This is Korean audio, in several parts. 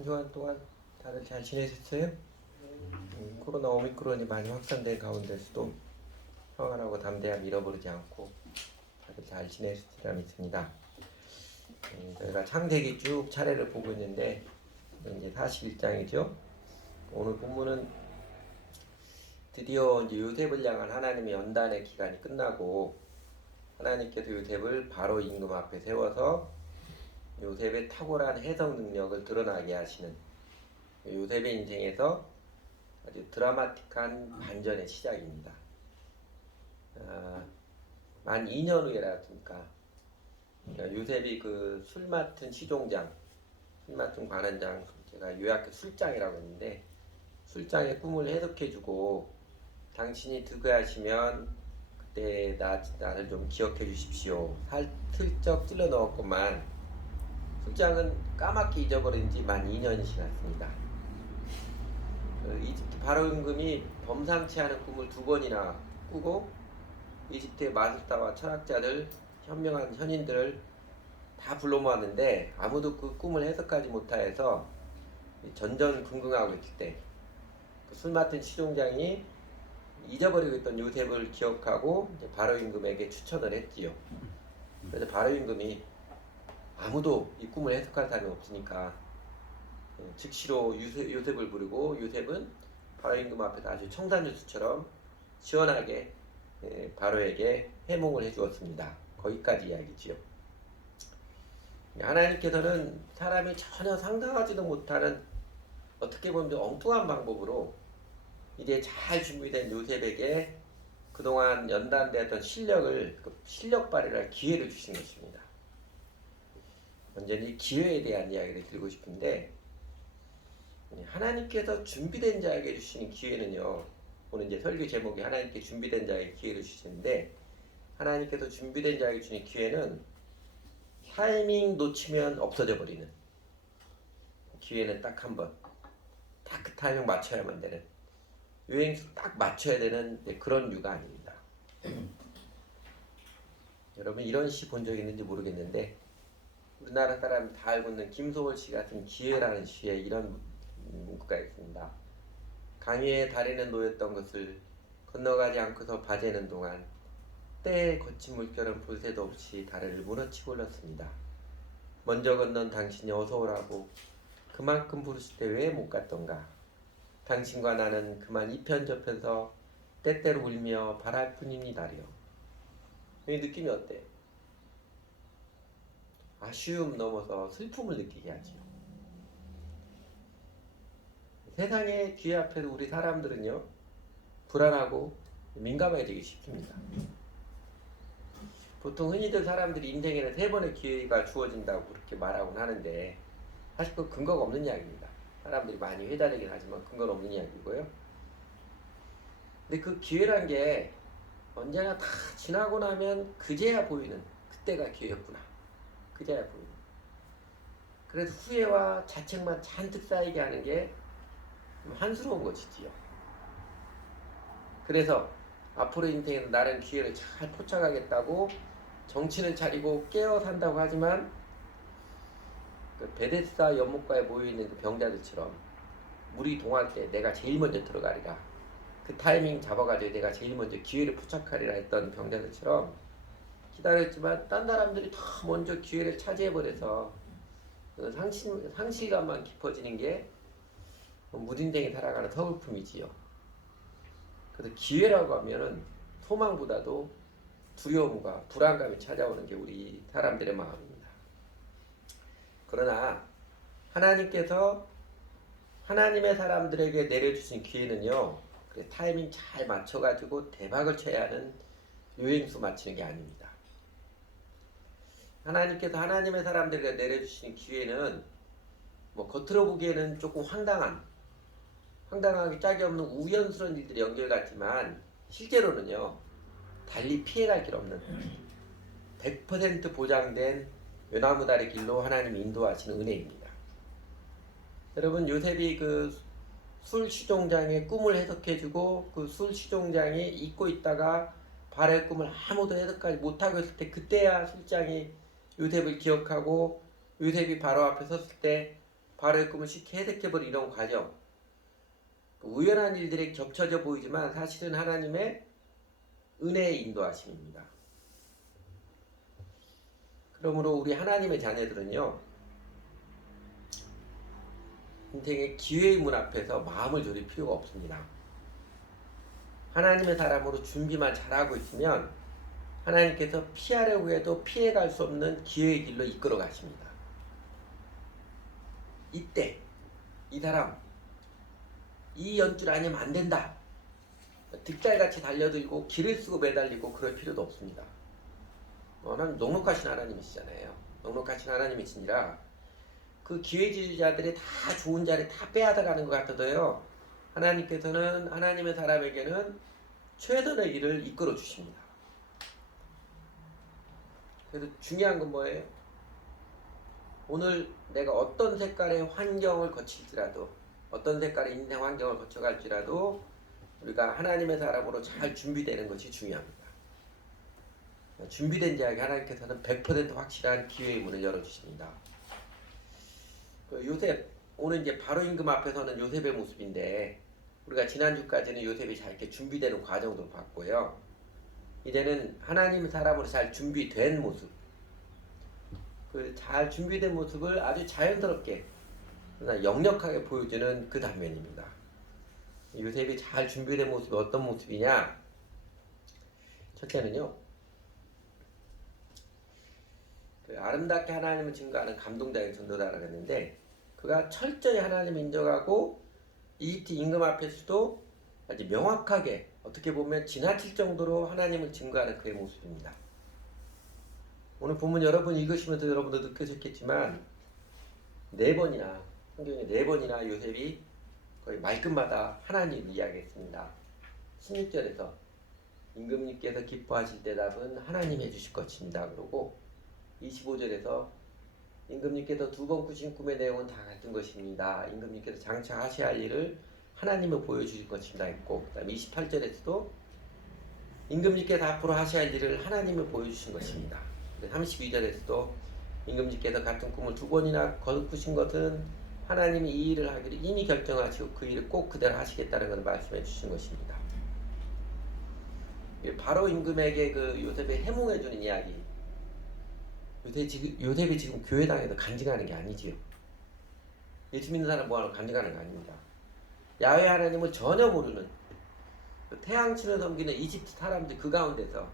한 주간 동안 다들 잘 지내셨어요? 코로나 오미크론이 많이 확산된 가운데서도 평안하고 담대함 잃어버리지 않고 다들 잘 지내셨으리라 믿습니다. 저희가 창세기 쭉 차례를 보고 있는데 이제 41장이죠. 오늘 본문은 드디어 이제 요셉을 향한 하나님의 연단의 기간이 끝나고 하나님께서 요셉을 바로 임금 앞에 세워서 요셉의 탁월한 해석 능력을 드러나게 하시는 요셉의 인생에서 아주 드라마틱한 반전의 시작입니다. 만 2년 후에라니까 그러니까 요셉이 그 술 맡은 시종장, 술 맡은 관원장, 제가 요약해 술장이라고 했는데 술장의 꿈을 해석해주고 당신이 득의하시면 그때 나를 좀 기억해 주십시오. 슬쩍 찔러 넣었구만. 술장은 까맣게 잊어버린 지 만 2년이 지났습니다. 이집트 바로 임금이 범상치 않은 꿈을 2번이나 꾸고 이집트의 마술사와 철학자들, 현명한 현인들을 다 불러 모았는데 아무도 그 꿈을 해석하지 못하여서 전전긍긍하고 있을 때 술 맡은 시종장이 잊어버리고 있던 요셉을 기억하고 바로 임금에게 추천을 했지요. 그래서 바로 임금이 아무도 이 꿈을 해석할 사람이 없으니까 즉시로 요셉을 부르고 요셉은 바로 임금 앞에서 아주 청산유수처럼 시원하게 바로에게 해몽을 해주었습니다. 거기까지 이야기지요. 하나님께서는 사람이 전혀 상상하지도 못하는 어떻게 보면 엉뚱한 방법으로 이제 잘 준비된 요셉에게 그동안 연단되었던 실력 발휘할 기회를 주신 것입니다. 먼저 이 기회에 대한 이야기를 드리고 싶은데 하나님께서 준비된 자에게 주시는 기회는요. 오늘 이제 설교 제목이 하나님께 준비된 자에게 기회를 주시는데 하나님께서 준비된 자에게 주시는 기회는 타이밍 놓치면 없어져 버리는 기회는 딱 한 번. 딱 그 타이밍 맞춰야만 되는 유행수 딱 맞춰야 되는 그런 류가 아닙니다. 여러분 이런 시 본 적 있는지 모르겠는데 우리나라 사람 다 알고 있는 김소월 씨가 쓴 기회라는 시에 이런 문구가 있습니다. 강위에 다리는 놓였던 것을 건너가지 않고서 바재는 동안 때에 거친 물결은 볼 새도 없이 다리를 무너치고 올랐습니다. 먼저 건넌 당신이 어서 오라고 그만큼 부르실 때 왜 못 갔던가. 당신과 나는 그만 이편저편서 때때로 울며 바랄 뿐이니다려. 이 느낌이 어때? 아쉬움 넘어서 슬픔을 느끼게 하지요. 세상의 기회 앞에서 우리 사람들은요 불안하고 민감해지기 쉽습니다. 보통 흔히들 사람들이 인생에는 3번의 기회가 주어진다고 그렇게 말하곤 하는데 사실 그 근거가 없는 이야기입니다. 사람들이 많이 회자되긴 하지만 근거는 없는 이야기고요. 근데 그 기회란 게 언제나 다 지나고 나면 그제야 보이는 그때가 기회였구나. 그제야 보이는. 그래서 후회와 자책만 잔뜩 쌓이게 하는 게 한스러운 것이지요. 그래서 앞으로 인생에서 나른 기회를 잘 포착하겠다고 정신을 차리고 깨어 산다고 하지만 그 베데스다 연못가에 모여있는 그 병자들처럼 물이 동할 때 내가 제일 먼저 들어가리라. 그 타이밍 잡아가지고 내가 제일 먼저 기회를 포착하리라 했던 병자들처럼 기다렸지만 딴 사람들이 더 먼저 기회를 차지해버려서 상실감만 깊어지는 게 무딘생이 살아가는 서글픔이지요. 그래서 기회라고 하면은 소망보다도 두려움과 불안감이 찾아오는 게 우리 사람들의 마음입니다. 그러나 하나님께서 하나님의 사람들에게 내려주신 기회는요, 타이밍 잘 맞춰가지고 대박을 쳐야 하는 요행수 맞추는 게 아닙니다. 하나님께서 하나님의 사람들에게 내려주신 기회는 뭐 겉으로 보기에는 조금 황당하게 짝이 없는 우연스러운 일들이 연결 같지만 실제로는요 달리 피해갈 길 없는 100% 보장된 외나무다리 길로 하나님이 인도하시는 은혜입니다. 여러분 요셉이 그 술 시종장의 꿈을 해석해주고 그 술 시종장이 잊고 있다가 바로의 꿈을 아무도 해석하지 못하고 있을 때 그때야 술장이 요셉을 기억하고 요셉이 바로 앞에 섰을 때 바로의 꿈을 쉽게 해석해버리는 이런 과정, 우연한 일들이 겹쳐져 보이지만 사실은 하나님의 은혜의 인도하심입니다. 그러므로 우리 하나님의 자녀들은요, 인생의 기회의 문 앞에서 마음을 졸일 필요가 없습니다. 하나님의 사람으로 준비만 잘하고 있으면 하나님께서 피하려고 해도 피해갈 수 없는 기회의 길로 이끌어 가십니다. 이때 이 사람 이 연줄 아니면 안 된다, 득달같이 달려들고 길을 쓰고 매달리고 그럴 필요도 없습니다. 하나님 넉넉하신 하나님이시잖아요. 넉넉하신 하나님이시니라 그 기회주의자들이 다 좋은 자리 다 빼앗아가는 것 같아도요, 하나님께서는 하나님의 사람에게는 최선의 길을 이끌어 주십니다. 그래서 중요한 건 뭐예요? 오늘 내가 어떤 색깔의 환경을 거칠지라도, 어떤 색깔의 인생 환경을 거쳐갈지라도 우리가 하나님의 사람으로 잘 준비되는 것이 중요합니다. 준비된 자에게 하나님께서는 100% 확실한 기회의 문을 열어주십니다. 요셉, 오늘 이제 바로 임금 앞에 서는 요셉의 모습인데, 우리가 지난주까지는 요셉이 잘 이렇게 준비되는 과정도 봤고요. 이제는 하나님의 사람으로 잘 준비된 모습, 그 잘 준비된 모습을 아주 자연스럽게 그러나 역력하게 보여주는 그 단면입니다. 요셉이 잘 준비된 모습이 어떤 모습이냐? 첫째는요, 그 아름답게 하나님을 증거하는 감동자의 전도자라고 했는데, 그가 철저히 하나님을 인정하고 이집트 임금 앞에서도 아주 명확하게, 어떻게 보면 지나칠 정도로 하나님을 증거하는 그의 모습입니다. 오늘 본문 여러분 읽으시면서 여러분도 느끼셨겠지만, 성경에 4번이나 요셉이 거의 말끝마다 하나님을 이야기했습니다. 16절에서 임금님께서 기뻐하실 대답은 하나님 해주실 것입니다. 그러고 25절에서 임금님께서 2번 꾸신 꿈의 내용은 다 같은 것입니다. 임금님께서 장차 하셔야 할 일을 하나님을 보여주실 것입니다 했고, 그 다음에 28절에서도 임금님께서 앞으로 하셔야 할 일을 하나님을 보여주신 것입니다. 32절에서도 임금님께서 같은 꿈을 2번이나 꾸신 것은 하나님이 이 일을 하기를 이미 결정하시고 그 일을 꼭 그대로 하시겠다는 것을 말씀해 주신 것입니다. 바로 임금에게 그 요셉의 해몽해 주는 이야기, 요셉이 지금 교회당에서 간증하는 게 아니지요. 예수 믿는 사람 뭐하러 간증하는 거 아닙니다. 야훼 하나님을 전혀 모르는 태양신을 섬기는 이집트 사람들 그 가운데서,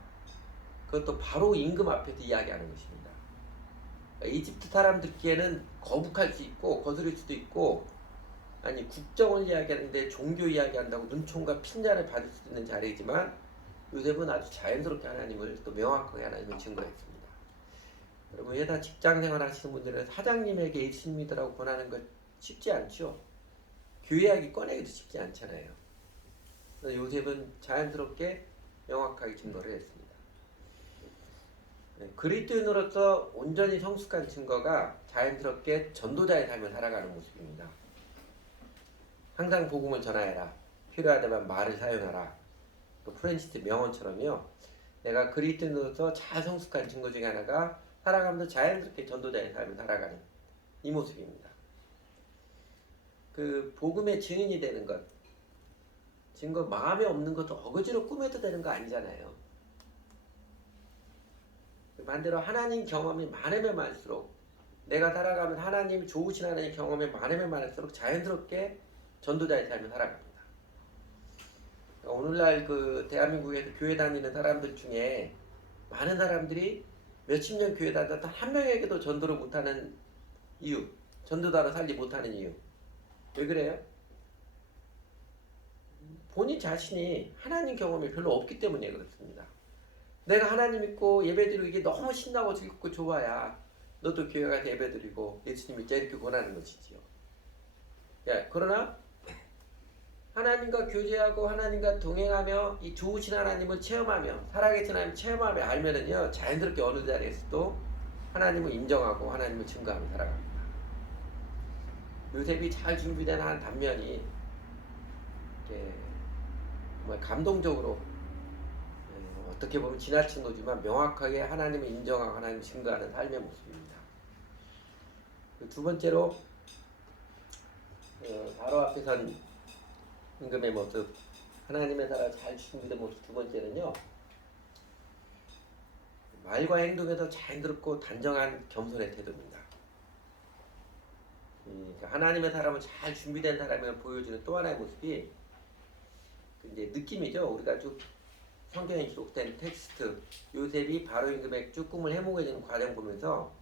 그것도 바로 임금 앞에서 이야기하는 것입니다. 이집트 사람들께는 거북할 수 있고 거스릴 수도 있고, 아니 국정을 이야기하는데 종교 이야기한다고 눈총과 핀잔을 받을 수 있는 자리이지만, 요셉은 아주 자연스럽게 하나님을 또 명확하게 하나님을 증거했습니다. 여러분, 회사 직장생활 하시는 분들은 사장님에게 예수 믿으라고 권하는 것 쉽지 않죠. 교회 이야기 꺼내기도 쉽지 않잖아요. 요셉은 자연스럽게 명확하게 증거를 했습니다. 그리스도인으로서 온전히 성숙한 증거가 자연스럽게 전도자의 삶을 살아가는 모습입니다. 항상 복음을 전하여라, 필요하다면 말을 사용하라, 또 프랜시스 명언처럼요, 내가 그리스도인으로서 잘 성숙한 증거 중에 하나가 살아가면서 자연스럽게 전도자의 삶을 살아가는 이 모습입니다. 그 복음의 증인이 되는 것, 증거 마음에 없는 것도 어거지로 꾸며도 되는 거 아니잖아요. 반대로 하나님 경험이 많으면 많을수록, 내가 살아가면 하나님 좋으신 하나님 경험이 많으면 많을수록 자연스럽게 전도자의 삶을 살아갑니다. 오늘날 그 대한민국에서 교회 다니는 사람들 중에 많은 사람들이 몇십 년 교회 다녔다 한 명에게도 전도를 못하는 이유, 전도자로 살지 못하는 이유, 왜 그래요? 본인 자신이 하나님 경험이 별로 없기 때문에 그렇습니다. 내가 하나님 믿고 예배드리고 이게 너무 신나고 즐겁고 좋아야 너도 교회 가서 예배드리고 예수님 믿자 이렇게 권하는 것이지요. 그러나 하나님과 교제하고 하나님과 동행하며 이 좋으신 하나님을 체험하며 살아계신 하나님을 체험하며 알면은요, 자연스럽게 어느 자리에서도 하나님을 인정하고 하나님을 증거하며 살아갑니다. 요셉이 잘 준비된 한 단면이 정말 감동적으로, 어떻게 보면 지나친 거지만 명확하게 하나님을 인정하고 하나님을 증거하는 삶의 모습입니다. 두 번째로 바로 앞에 선 임금의 모습, 하나님의 나라 잘 준비된 모습. 두 번째는요, 말과 행동에서 자연스럽고 단정한 겸손의 태도입니다. 하나님의 사람은 잘 준비된 사람을 보여주는 또 하나의 모습이 이제 느낌이죠. 우리가 쭉 성경에 기록된 텍스트, 요셉이 바로 임금의 쭉 꿈을 해몽해주는 과정 보면서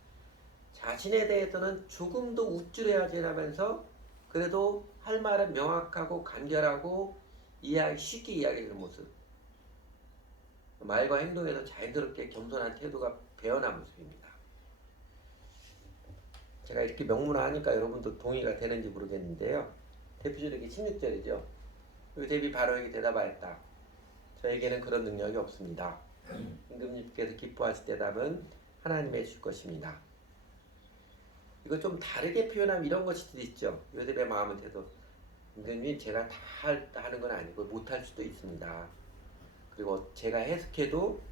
자신에 대해서는 조금 더 우쭐해하지 않으면서 그래도 할 말은 명확하고 간결하고 쉽게 이야기하는 모습, 말과 행동에서 자연스럽게 겸손한 태도가 배어난 모습입니다. 제가 이렇게 명문화하니까 여러분도 동의가 되는지 모르겠는데요. 대표적으로 16절이죠. 요셉이 바로에게 대답하였다. 저에게는 그런 능력이 없습니다. 임금님께서 기뻐하실 대답은 하나님의 줄 것입니다. 이거 좀 다르게 표현하면 이런 것일 수도 있죠. 요셉의 마음은 태도. 임금님, 제가 다 하는 건 아니고 못할 수도 있습니다. 그리고 제가 해석해도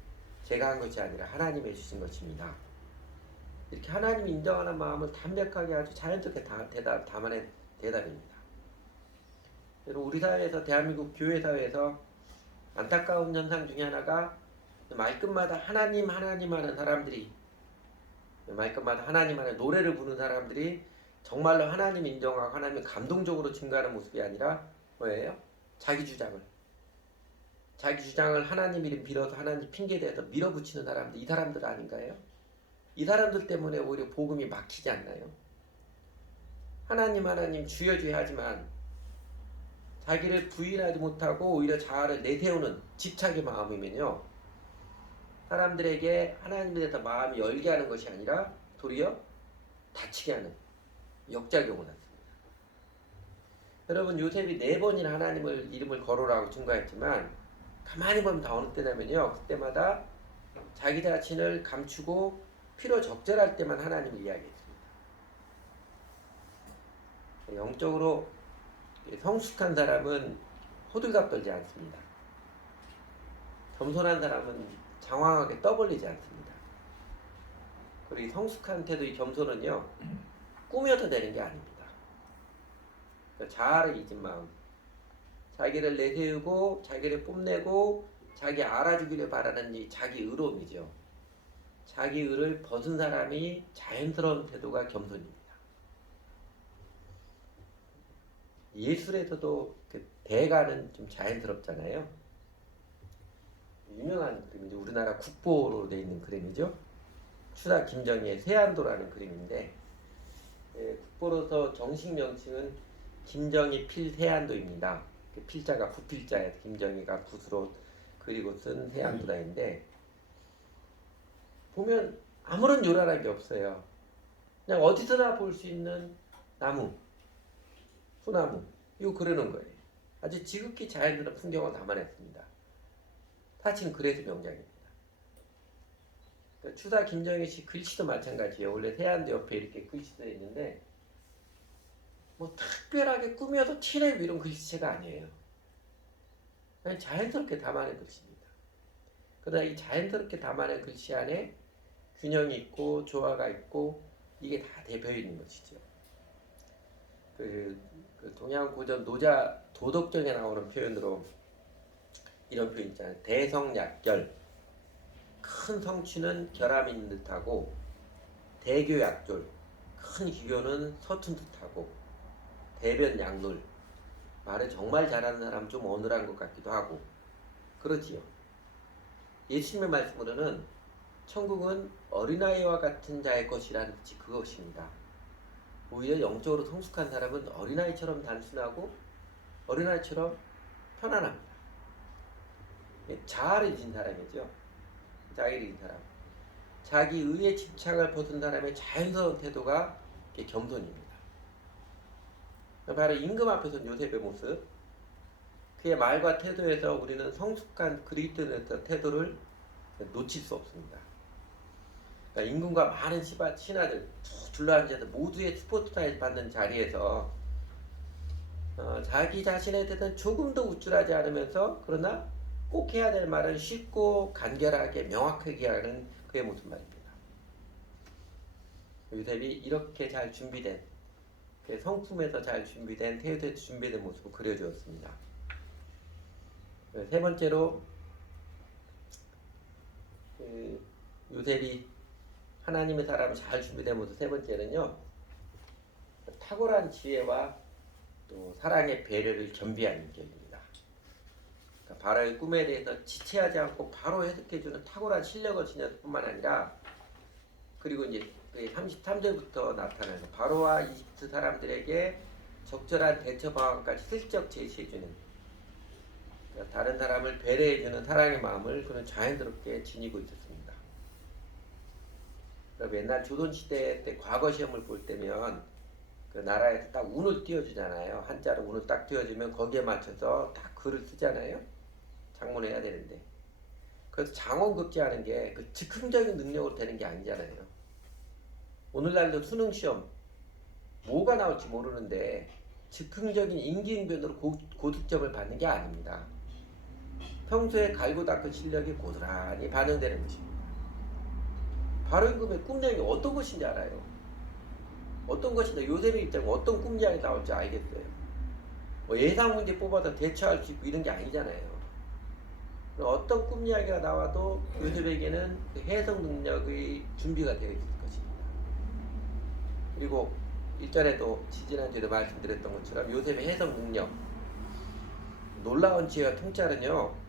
제가 한 것이 아니라 하나님이 주신 것입니다. 이렇게 하나님이 인정하는 마음을 담백하게 아주 자연스럽게 담아낸 대답입니다. 여러분, 우리 사회에서, 대한민국 교회 사회에서 안타까운 현상 중에 하나가 말끝마다 하나님 하는 사람들이, 말끝마다 하나님 하는 노래를 부르는 사람들이 정말로 하나님 인정하고 하나님 감동적으로 증거하는 모습이 아니라 뭐예요? 자기 주장을 하나님 이름 빌어서 하나님 핑계 대서 밀어붙이는 사람들, 이 사람들 아닌가요? 이 사람들 때문에 오히려 복음이 막히지 않나요? 하나님 주여 하지만 자기를 부인하지 못하고 오히려 자아를 내세우는 집착의 마음이면요, 사람들에게 하나님에 대해서 마음이 열게 하는 것이 아니라 도리어 다치게 하는 역작용을 했습니다. 여러분, 요셉이 4번이나 하나님을 이름을 거론하고 증거했지만 가만히 보면 다 어느 때냐면요, 그때마다 자기 자신을 감추고 필요 적절할 때만 하나님을 이야기했습니다. 영적으로 성숙한 사람은 호들갑 떨지 않습니다. 겸손한 사람은 장황하게 떠벌리지 않습니다. 그리고 이 성숙한 태도, 이 겸손은요, 꾸며서 되는 게 아닙니다. 자아를 잊은 마음, 자기를 내세우고 자기를 뽐내고 자기 알아주기를 바라는 이 자기 의로움이죠. 자기 의를 벗은 사람이 자연스러운 태도가 겸손입니다. 예술에서도 그 대가는 좀 자연스럽잖아요. 유명한 그림이죠. 우리나라 국보로 되어 있는 그림이죠. 추사 김정희의 세안도라는 그림인데, 국보로서 정식 명칭은 김정희 필세안도입니다. 그 필자가 부필자예요. 김정희가 붓으로 그리고 쓴 세안도라인데, 보면 아무런 요란한 게 없어요. 그냥 어디서나 볼 수 있는 나무, 소나무, 이거 그리는 거예요. 아주 지극히 자연스러운 풍경을 담아냈습니다. 사실 그래서 명작입니다. 그러니까 추사 김정희 씨 글씨도 마찬가지예요. 원래 세안도 옆에 이렇게 글씨도 있는데 뭐 특별하게 꾸며서 티내고 이런 글씨체가 아니에요. 그냥 자연스럽게 담아낸 글씨입니다. 그러나 이 자연스럽게 담아낸 글씨 안에 균형이 있고 조화가 있고 이게 다 대표 있는 것이죠. 그 동양 고전 노자 도덕경에 나오는 표현으로 이런 표현 있잖아요. 대성약결, 큰 성취는 결함 있는 듯하고, 대교약졸, 큰 기교는 서툰 듯하고, 대변약놀, 말을 정말 잘하는 사람 좀 어눌한 것 같기도 하고 그렇지요. 예수님의 말씀으로는 천국은 어린아이와 같은 자의 것이라는 뜻이 그것입니다. 오히려 영적으로 성숙한 사람은 어린아이처럼 단순하고 어린아이처럼 편안합니다. 자아를 잊은 사람이죠. 자기를 잊은 사람. 자기 의에 집착을 벗은 사람의 자연스러운 태도가 겸손입니다. 바로 임금 앞에서 요셉의 모습, 그의 말과 태도에서 우리는 성숙한 그리스도인의 태도를 놓칠 수 없습니다. 그러니까 임금과 많은 신하들 둘러앉아서 모두의 스포트라이트 받는 자리에서 자기 자신에 대해서는 조금 더 우쭐하지 않으면서 그러나 꼭 해야 될 말은 쉽고 간결하게 명확하게 하는 그의 모습 말입니다. 요셉이 이렇게 잘 준비된 그 성품에서 잘 준비된 태도에서 준비된 모습을 그려주었습니다. 세 번째로 그 요셉이 하나님의 사람을 잘 준비된 모습 세 번째는요, 탁월한 지혜와 또 사랑의 배려를 겸비한 인격입니다. 그러니까 바로의 꿈에 대해서 지체하지 않고 바로 해석해주는 탁월한 실력을 지녔을 뿐만 아니라, 그리고 이제 33절부터 나타나서 바로와 이집트 사람들에게 적절한 대처 방안까지 슬쩍 제시해주는, 그러니까 다른 사람을 배려해주는 사랑의 마음을 그는 자연스럽게 지니고 있었습니다. 그러니까 옛날 조선시대 때 과거 시험을 볼 때면 그 나라에서 딱 운을 띄워주잖아요. 한자로 운을 딱 띄워주면 거기에 맞춰서 딱 글을 쓰잖아요. 작문해야 되는데. 그래서 장원급제하는 게 그 즉흥적인 능력으로 되는 게 아니잖아요. 오늘날도 수능 시험 뭐가 나올지 모르는데 즉흥적인 임기응변으로 고득점을 받는 게 아닙니다. 평소에 갈고 닦은 실력이 고스란히 반영되는 것입니다. 바로 임금의 꿈내용이 어떤 것인지 알아요. 어떤 것인지 요셉의 입장에 어떤 꿈 이야기 나올지 알겠어요. 뭐 예상 문제 뽑아서 대처할 수 있고 이런 게 아니잖아요. 어떤 꿈 이야기가 나와도 요셉에게는 그 해석 능력의 준비가 되어 있을 것입니다. 그리고 일전에도 지지난주에도 말씀드렸던 것처럼 요셉의 해석 능력, 놀라운 지혜와 통찰은요,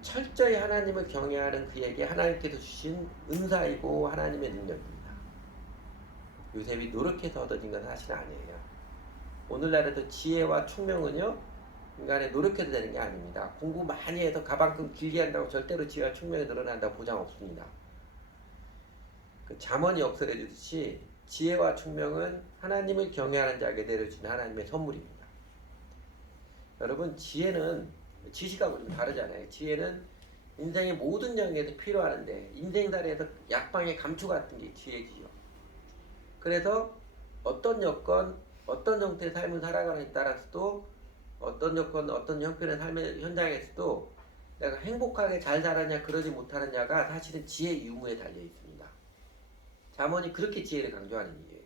철저히 하나님을 경외하는 그에게 하나님께서 주신 은사이고 하나님의 능력입니다. 요셉이 노력해서 얻어진 건 사실 아니에요. 오늘날에도 지혜와 총명은요, 인간의 노력해도 되는 게 아닙니다. 공부 많이 해서 가방끈 길게 한다고 절대로 지혜와 총명이 늘어난다고 보장 없습니다. 그 잠언이 역설해 주듯이 지혜와 총명은 하나님을 경외하는 자에게 내려주는 하나님의 선물입니다. 여러분, 지혜는 지식하고 좀 다르잖아요. 지혜는 인생의 모든 영역에서 필요하는데 인생살이에서 약방의 감초 같은 게 지혜지요. 그래서 어떤 여건, 어떤 형태의 삶을 살아가느냐에 따라서도 어떤 여건, 어떤 형편의 삶의 현장에서도 내가 행복하게 잘 살았냐 그러지 못하느냐가 사실은 지혜의 유무에 달려 있습니다. 잠언이 그렇게 지혜를 강조하는 이유예요.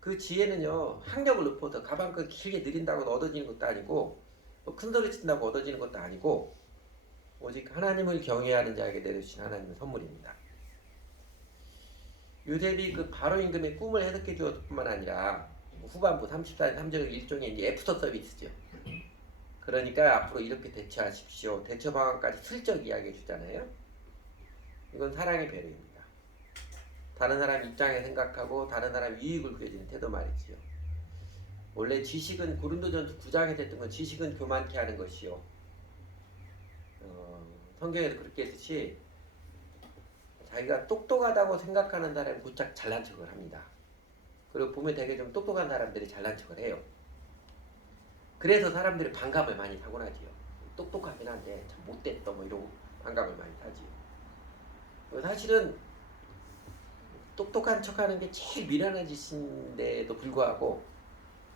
그 지혜는요, 학력을 높여서 가방끈 길게 느린다고 얻어지는 것도 아니고 큰 소리 친다고 얻어지는 것도 아니고 오직 하나님을 경외하는 자에게 내려주신 하나님의 선물입니다. 요셉이 그 바로 임금의 꿈을 해석해 주었을 뿐만 아니라 후반부 34절 3절은 일종의 이제 애프터 서비스죠. 그러니까 앞으로 이렇게 대처하십시오. 대처 방안까지 슬쩍 이야기해 주잖아요. 이건 사랑의 배려입니다. 다른 사람 입장에 생각하고 다른 사람 이익을 구해주는 태도 말이지요. 원래 지식은 고린도전서 9장에 됐던 건 지식은 교만케 하는 것이요. 성경에도 그렇게 했듯이 자기가 똑똑하다고 생각하는 사람이 곧잘 잘난 척을 합니다. 그리고 보면 되게 좀 똑똑한 사람들이 잘난 척을 해요. 그래서 사람들이 반감을 많이 사곤 하지요. 똑똑하긴 한데 참 못됐다 뭐 이러고 반감을 많이 사지요. 사실은 똑똑한 척하는 게 제일 미련한 짓인데도 불구하고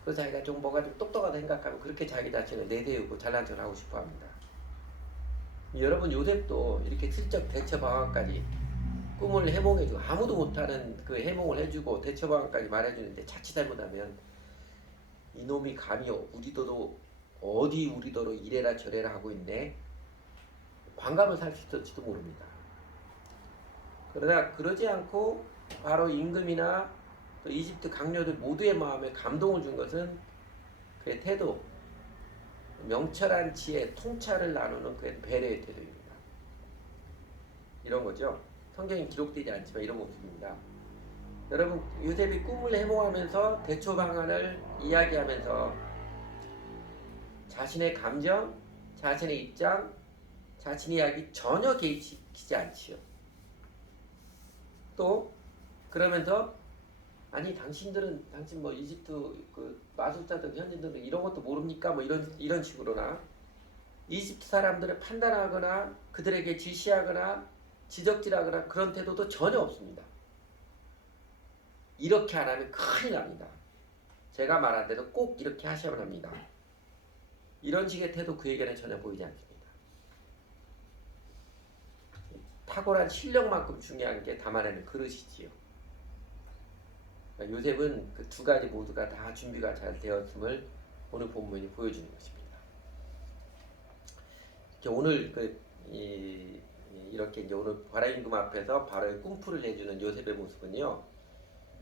그래서 자기가 좀 뭐가 좀 똑똑하다 생각하면 그렇게 자기 자신을 내세우고 잘난 척을 하고 싶어 합니다. 여러분, 요셉도 이렇게 슬쩍 대처 방안까지 꿈을 해몽해주고 아무도 못하는 그 해몽을 해주고 대처 방안까지 말해주는데 자칫 잘못하면 이놈이 감히 우리도로 어디 우리더러 이래라 저래라 하고 있네, 반감을 살 수 있을지도 모릅니다. 그러나 그러지 않고 바로 임금이나 또 이집트 강요들 모두의 마음에 감동을 준 것은 그의 태도, 명철한 지혜, 통찰을 나누는 그의 배려의 태도입니다. 이런 거죠. 성경에 기록되지 않지만 이런 모습입니다. 여러분, 요셉이 꿈을 해몽하면서 대처 방안을 이야기하면서 자신의 감정, 자신의 입장, 자신의 이야기 전혀 개입시키지 않지요. 또 그러면서 아니 당신들은 당신 뭐 이집트 그 마술사들 현지들은 이런 것도 모릅니까? 뭐 이런 식으로나 이집트 사람들을 판단하거나 그들에게 지시하거나 지적질하거나 그런 태도도 전혀 없습니다. 이렇게 안 하면 큰일 납니다. 제가 말한 대로 꼭 이렇게 하셔야 합니다. 이런 식의 태도 그에게는 전혀 보이지 않습니다. 탁월한 실력만큼 중요한 게 담아내는 그릇이지요. 그러니까 요셉은 그 두 가지 모두가 다 준비가 잘 되었음을 오늘 본문이 보여주는 것입니다. 오늘 이렇게 이제 오늘 바라임금 앞에서 바로의 꿈풀을 해주는 요셉의 모습은요.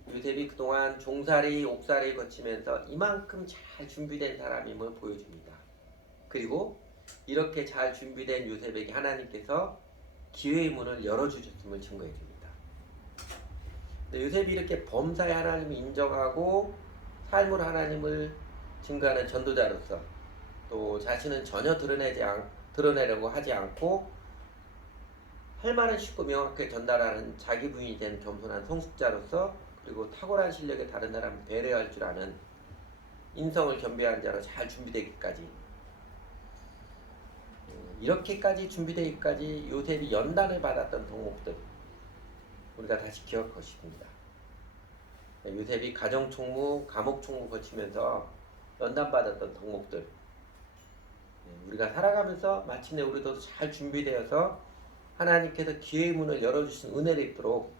요셉이 그동안 종살이, 옥살이 거치면서 이만큼 잘 준비된 사람임을 보여줍니다. 그리고 이렇게 잘 준비된 요셉에게 하나님께서 기회의 문을 열어주셨음을 증거해 줍니다. 요셉이 이렇게 범사에 하나님을 인정하고 삶으로 하나님을 증거하는 전도자로서 또 자신은 전혀 드러내려고 하지 않고 할 말은 쉽고 명확하게 전달하는 자기 부인이 된 겸손한 성숙자로서 그리고 탁월한 실력에 다른 사람을 배려할 줄 아는 인성을 겸비한 자로 잘 준비되기까지 이렇게까지 준비되기까지 요셉이 연단을 받았던 덕목들 우리가 다시 기억할 것입니다. 요셉이 가정총무, 감옥총무 거치면서 연단받았던 덕목들 우리가 살아가면서 마침내 우리도 잘 준비되어서 하나님께서 기회의 문을 열어주신 은혜를 입도록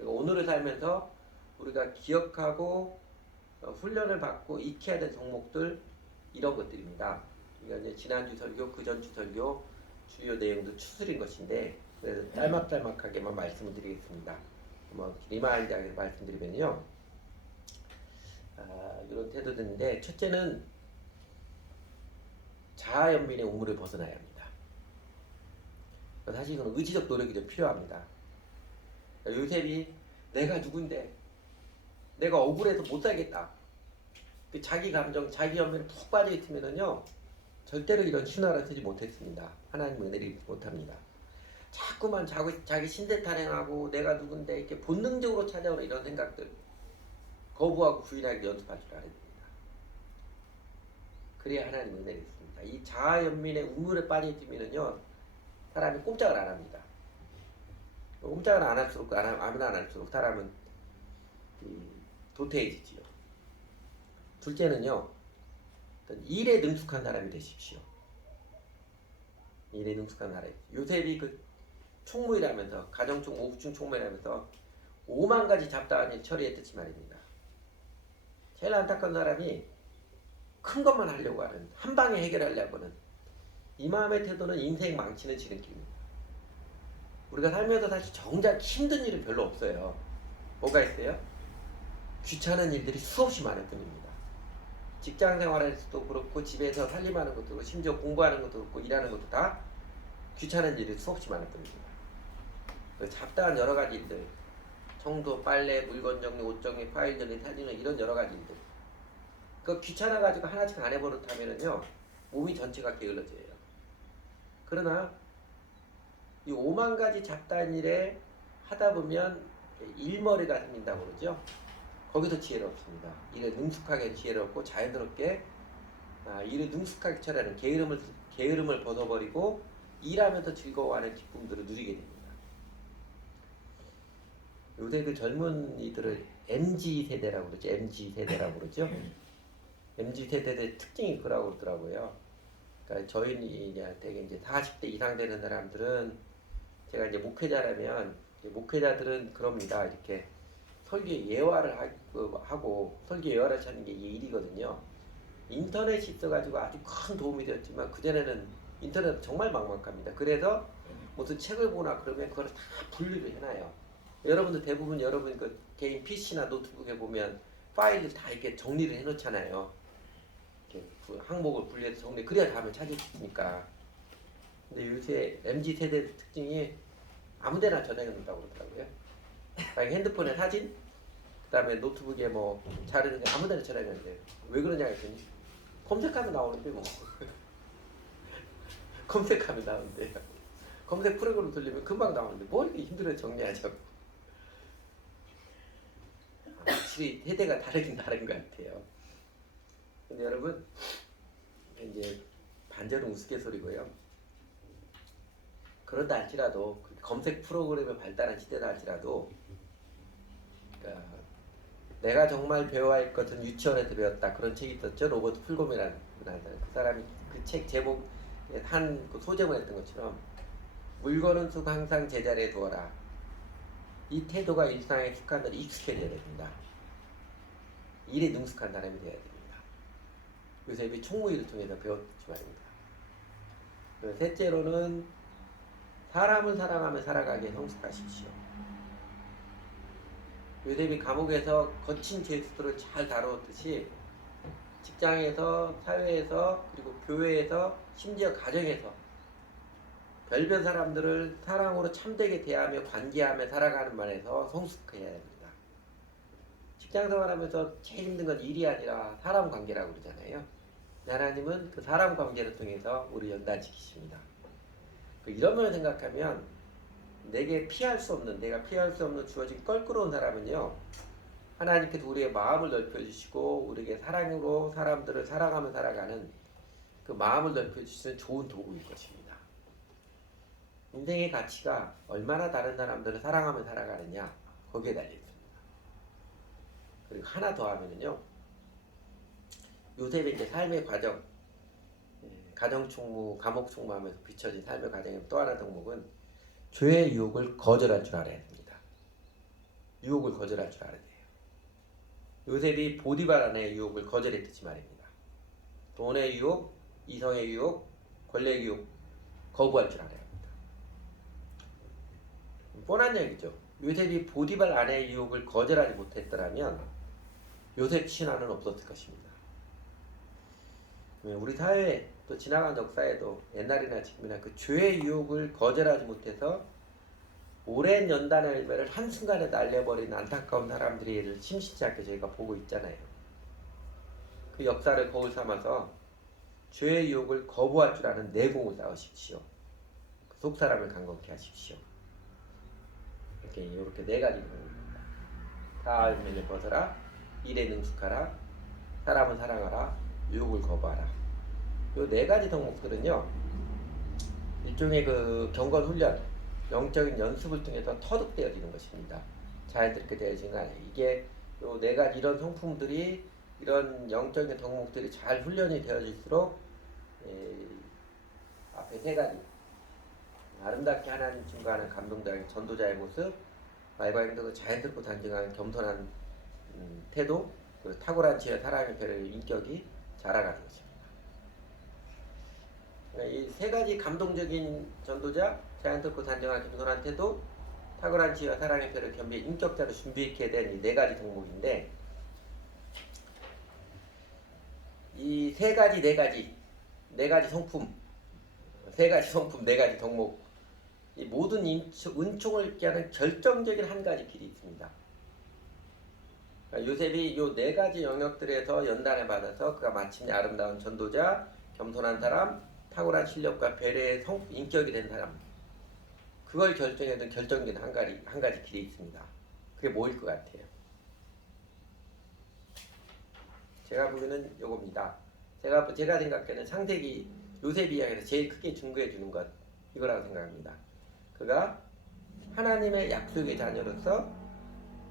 오늘을 살면서 우리가 기억하고 훈련을 받고 익혀야 될 덕목들 이런 것들입니다. 이거 이제 지난주 설교, 그전주 설교 주요 내용도 추스린 것인데 그래서 짤막짤막하게만 말씀을 드리겠습니다. 리마인드하게 말씀드리면요. 이런 태도들인데 첫째는 자아연민의 우물을 벗어나야 합니다. 사실 이건 의지적 노력이 좀 필요합니다. 요셉이 내가 누군데 내가 억울해서 못 살겠다. 자기 감정, 자기 연민에 푹 빠져 있으면은요 절대로 이런 신화를 쓰지 못했습니다. 하나님 은혜를 입지 못합니다. 자꾸만 자기 신세 탄핵하고 내가 누군데 이렇게 본능적으로 찾아오는 이런 생각들 거부하고 부인하기 연습할 줄 알아야 됩니다. 그래야 하나님 은혜를 입습니다. 이 자아연민의 우물에 빠져 있으면은요 사람이 꼼짝을 안 합니다. 꼼짝을 안 할수록 하면 안 할수록 사람은 도태해지지요. 둘째는요 일에 능숙한 사람이 되십시오. 일에 능숙한 사람. 요셉이 그 총무일하면서 가정총무, 옥중 총무일하면서 5만 가지 잡다한 일 처리했듯이 말입니다. 제일 안타까운 사람이 큰 것만 하려고 하는 한 방에 해결하려고 하는 이 마음의 태도는 인생 망치는 지름길입니다. 우리가 살면서 사실 정작 힘든 일은 별로 없어요. 뭐가 있어요? 귀찮은 일들이 수없이 많을 뿐입니다. 직장 생활에서도 그렇고 집에서 살림하는 것도 그렇고 심지어 공부하는 것도 그렇고 일하는 것도 다 귀찮은 일이 수없이 많을 뿐입니다. 잡다한 여러 가지 일들 청소, 빨래, 물건 정리, 옷 정리, 파일 정리, 사진 이런 여러 가지 일들 그 귀찮아가지고 하나씩 안 해버릇하면은요 몸이 전체가 게을러져요. 그러나 이 5만 가지 잡다한 일에 하다 보면 일머리가 생긴다고 그러죠. 거기서 지혜롭습니다. 일에 능숙하게 지혜롭고 자연스럽게 일을 능숙하게 처리하는 게으름을 벗어버리고 일하면서 즐거워하는 기쁨들을 누리게 됩니다. 요새 그 젊은이들을 MZ세대라고 그러죠. MZ세대라고 그러죠. MZ세대의 특징이 그라고 그러더라고요. 그러니까 저희 되게 이제 40대 이상 되는 사람들은 제가 이제 목회자라면 목회자들은 그럽니다. 이렇게 설교 예화를 하고 설교 예화를 찾는 게 일이거든요. 인터넷이 있어가지고 아주 큰 도움이 되었지만 그전에는 인터넷 정말 막막합니다. 그래서 무슨 책을 보나 그러면 그걸 다 분류를 해놔요. 여러분들 대부분 여러분 그 개인 PC나 노트북에 보면 파일을 다 이렇게 정리를 해놓잖아요. 이렇게 항목을 분리해서 정리 그래야 다음에 찾을 수 있으니까. 근데 요새 MZ 세대 특징이 아무데나 저장해 놓는다고 그러더라고요. 핸드폰에 사진, 그 다음에 노트북에 뭐 자료를 아무데나 저장했는데 왜 그러냐 했더니 검색하면 나오는데 뭐 검색하면 나오는데 검색 프로그램 돌리면 금방 나오는데 뭐 이렇게 힘들어 정리하자고. 확실히 세대가 다르긴 다른 것 같아요. 근데 여러분 이제 반절은 우스갯소리고요. 그렇다 할지라도 검색 프로그램이 발달한 시대다 할지라도 그러니까 내가 정말 배워야 할 것은 유치원에서 배웠다 그런 책이 있었죠. 로버트 풀곰이라는 그 사람이 그 책 제목 한 그 소제문 했던 것처럼 물건은 속 항상 제자리에 두어라. 이 태도가 일상에 익숙해져야 됩니다. 일에 능숙한 사람이 되어야 됩니다. 요셉이 총무일을 통해서 배웠지 말입니다. 셋째로는 사람을 사랑하며 살아가기에 성숙하십시오. 요셉이 감옥에서 거친 죄수들을 잘 다루었듯이 직장에서, 사회에서, 그리고 교회에서, 심지어 가정에서 별별 사람들을 사랑으로 참되게 대하며 관계하며 살아가는 만에서 성숙해야 합니다. 직장 생활하면서 제일 힘든 건 일이 아니라 사람 관계라고 그러잖아요. 하나님은 그 사람 관계를 통해서 우리 연단시키십니다. 이런 면을 생각하면 내가 피할 수 없는 주어진 껄끄러운 사람은요, 하나님께서 우리의 마음을 넓혀주시고 우리에게 사랑으로 사람들을 사랑하며 살아가는 그 마음을 넓혀주시는 좋은 도구일 것입니다. 인생의 가치가 얼마나 다른 사람들을 사랑하며 살아가느냐, 거기에 달려있습니다. 그리고 하나 더 하면은요, 요셉의 이제 삶의 과정, 가정총무, 감옥총무하면서 비춰진 삶의 과정의 또 하나 덕목은 죄의 유혹을 거절할 줄 알아야 됩니다. 유혹을 거절할 줄 알아야 돼요. 요셉이 보디발 아내의 유혹을 거절했듯이 말입니다. 돈의 유혹, 이성의 유혹, 권력의 유혹 거부할 줄 알아야 합니다. 뻔한 얘기죠. 요셉이 보디발 아내의 유혹을 거절하지 못했더라면 요셉 신화는 없었을 것입니다. 우리 사회에 또 지나간 역사에도 옛날이나 지금이나 그 죄의 유혹을 거절하지 못해서 오랜 연단의 열매를 한순간에 날려버린 안타까운 사람들이 심심치 않게 저희가 보고 있잖아요. 그 역사를 거울 삼아서 죄의 유혹을 거부할 줄 아는 내공을 쌓으십시오. 그 속사람을 강건케 하십시오. 이렇게 네 가지 내용입니다. 사알면을 벗어라, 일에 능숙하라, 사람을 사랑하라, 유혹을 거부하라. 이 네 가지 덕목들은요, 일종의 그 경건 훈련, 영적인 연습을 통해서 터득되어지는 것입니다. 자연스럽게 되어지는 거 아니에요. 이게 요 네 가지 이런 성품들이, 이런 영적인 덕목들이 잘 훈련이 되어질수록 앞에 세 가지 아름답게 하나님 증거하는 감동적인 전도자의 모습, 말과 행동을 자연스럽고 단정한 겸손한 태도, 그리고 탁월한 지혜, 사랑의 배려의 인격이 자라가는 것입니다. 이 세 가지 감동적인 전도자, 자연스럽고 단정한 겸손한 태도, 탁월한 지혜와 사랑의 배를 겸비해 인격자로 준비케 된 이 네 가지 덕목인데, 이 네 가지 성품, 네 가지 덕목, 이 모든 은총을 입게 하는 결정적인 한 가지 길이 있습니다. 그러니까 요셉이 이 네 가지 영역들에서 연단을 받아서 그가 마침내 아름다운 전도자, 겸손한 사람, 탁월한 실력과 배려의 인격이 된 사람, 그걸 결정해둔 결정적인 한 가지 길이 있습니다. 그게 뭐일 것 같아요? 제가 보기에는 요겁니다. 제가 생각하는 창세기 요셉 이야기에서 제일 크게 증거해 주는 것, 이거라고 생각합니다. 그가 하나님의 약속의 자녀로서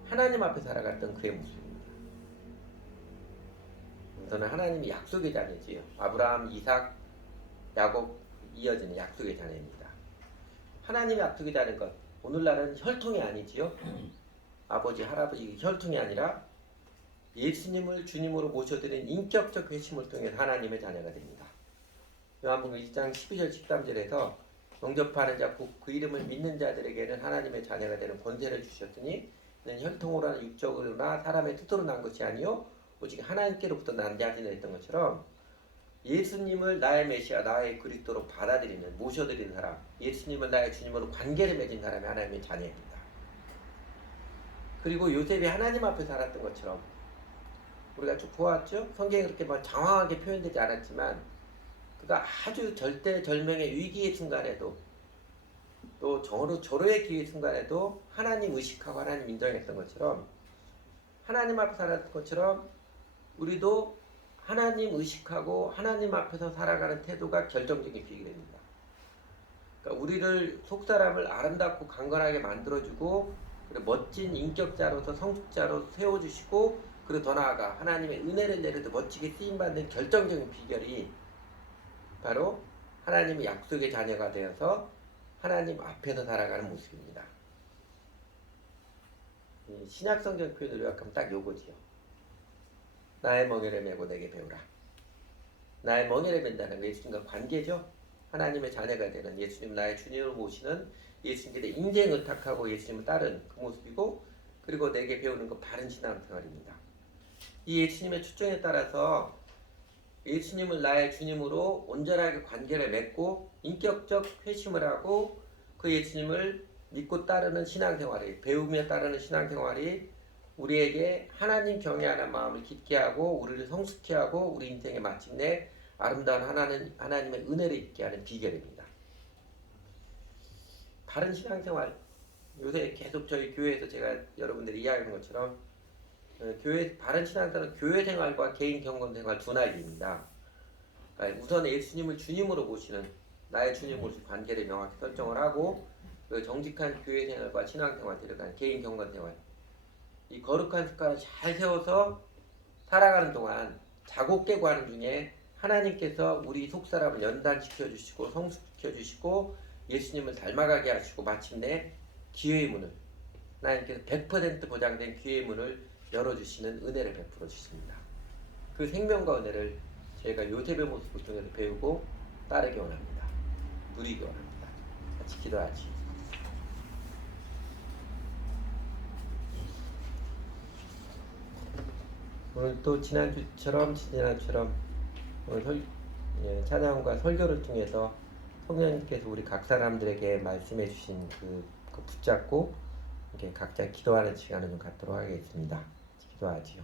하나님 앞에 살아갔던 그의 모습입니다. 저는 하나님이 약속의 자녀지요. 아브라함, 이삭, 야곱 이어지는 약속의 자녀입니다. 하나님의 약속의 자녀인 것, 오늘날은 혈통이 아니지요. 아버지, 할아버지 혈통이 아니라 예수님을 주님으로 모셔드린 인격적 회심을 통해 하나님의 자녀가 됩니다. 요한복음 1장 12절 13절에서 영접하는 자, 그 이름을 믿는 자들에게는 하나님의 자녀가 되는 권세를 주셨으니 이는 혈통으로나 육적으로나 사람의 뜻으로 난 것이 아니요 오직 하나님께로부터 난 자들이라 했던 것처럼, 예수님을 나의 메시아, 나의 그리스도로 받아들이는, 모셔드리는 사람, 예수님을 나의 주님으로 관계를 맺은 사람이 하나님의 자녀입니다. 그리고 요셉이 하나님 앞에 살았던 것처럼 우리가 쭉 보았죠? 성경에 그렇게 막 장황하게 표현되지 않았지만 그가 아주 절대절명의 위기의 순간에도, 또 절호의 기회의 순간에도 하나님 의식하고 하나님 인정했던 것처럼, 하나님 앞에 살았던 것처럼 우리도 하나님 의식하고 하나님 앞에서 살아가는 태도가 결정적인 비결이 됩니다. 그러니까 우리를, 속사람을 아름답고 강건하게 만들어주고 멋진 인격자로서 성숙자로 세워주시고, 그리고 더 나아가 하나님의 은혜를 내려도 멋지게 쓰임받는 결정적인 비결이 바로 하나님의 약속의 자녀가 되어서 하나님 앞에서 살아가는 모습입니다. 신약성경 표현으로 요약하면 딱 요거지요. 나의 멍에를 메고 내게 배우라. 나의 멍에를 맨다는 건 예수님과 관계죠. 하나님의 자녀가 되는 예수님, 나의 주님을 모시는 예수님께 인생 의탁하고 예수님을 따른 그 모습이고, 그리고 내게 배우는 건 바른 신앙생활입니다. 이 예수님의 초청에 따라서 예수님을 나의 주님으로 온전하게 관계를 맺고 인격적 회심을 하고 그 예수님을 믿고 따르는 신앙생활이, 배우며 따르는 신앙생활이 우리에게 하나님 경외하는 마음을 깊게 하고 우리를 성숙케 하고 우리 인생의 마침내 아름다운 하나님의 은혜를 있게 하는 비결입니다. 바른 신앙생활, 요새 계속 저희 교회에서 제가 여러분들이 이야기한 것처럼 교회 바른 신앙생활은 교회 생활과 개인 경건 생활 두 날입니다. 그러니까 우선 예수님을 주님으로 모시는 나의 주님으로 관계를 명확히 설정을 하고 그 정직한 교회 생활과 신앙생활 들어간 개인 경건 생활, 이 거룩한 습관을 잘 세워서 살아가는 동안 자고 깨고 하는 중에 하나님께서 우리 속사람을 연단시켜 주시고 성숙시켜 주시고 예수님을 닮아가게 하시고 마침내 기회의 문을, 하나님께서 100% 보장된 기회의 문을 열어주시는 은혜를 베풀어 주십니다. 그 생명과 은혜를 저희가 요셉의 모습을 통해서 배우고 따르기 원합니다. 누리기 원합니다. 같이 기도하지. 오늘 또 지난주처럼 오늘 찬양과 설교를 통해서 성령님께서 우리 각 사람들에게 말씀해 주신 그 붙잡고 이렇게 각자 기도하는 시간을 좀 갖도록 하겠습니다. 기도하지요.